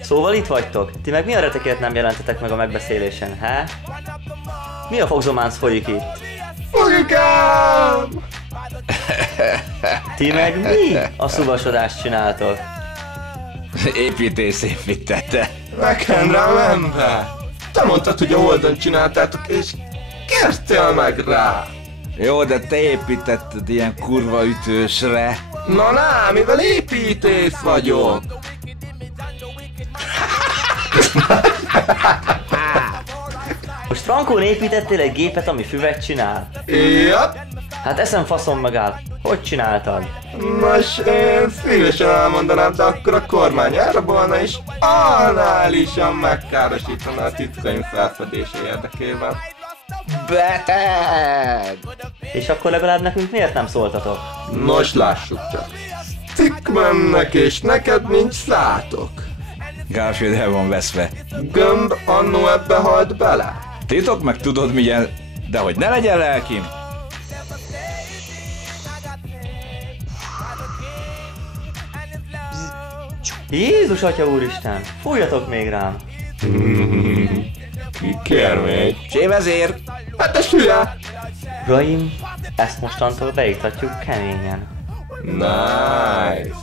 Szóval itt vagytok. Ti meg mi a retekért nem jelentetek meg a megbeszélésen, he? Mi a fogzománc folyik itt? Fogikám! Ti meg mi a szuvasodást csináltok? Építész építette. Nekem rám ember! Te mondtad, hogy a Holdon csináltátok, és kértél meg rá! Jó, de te építetted ilyen kurva ütősre. Na, mivel építész vagyok! Most frankón építettél egy gépet, ami füvet csinál? Ja, Hát eszem faszom megáll. Hogy csináltad? nos, én szívesen elmondanám, de akkor a kormány elrabolna és análisan megkárosítana a titkaim felfedése érdekében. Beteg! És akkor legalább nekünk miért nem szóltatok? Nos, lássuk csak. Cikk mennek és neked nincs szátok. Garfield el van veszve. Gömb annó ebbe halt bele. Titok meg tudod milyen, de hogy ne legyen lelkim. Jézus Atya Úristen! Fújjatok még rám! Ki kér még? Csévezér! Hát te hülye! Uraim, ezt mostantól beiktatjuk keményen. Nice!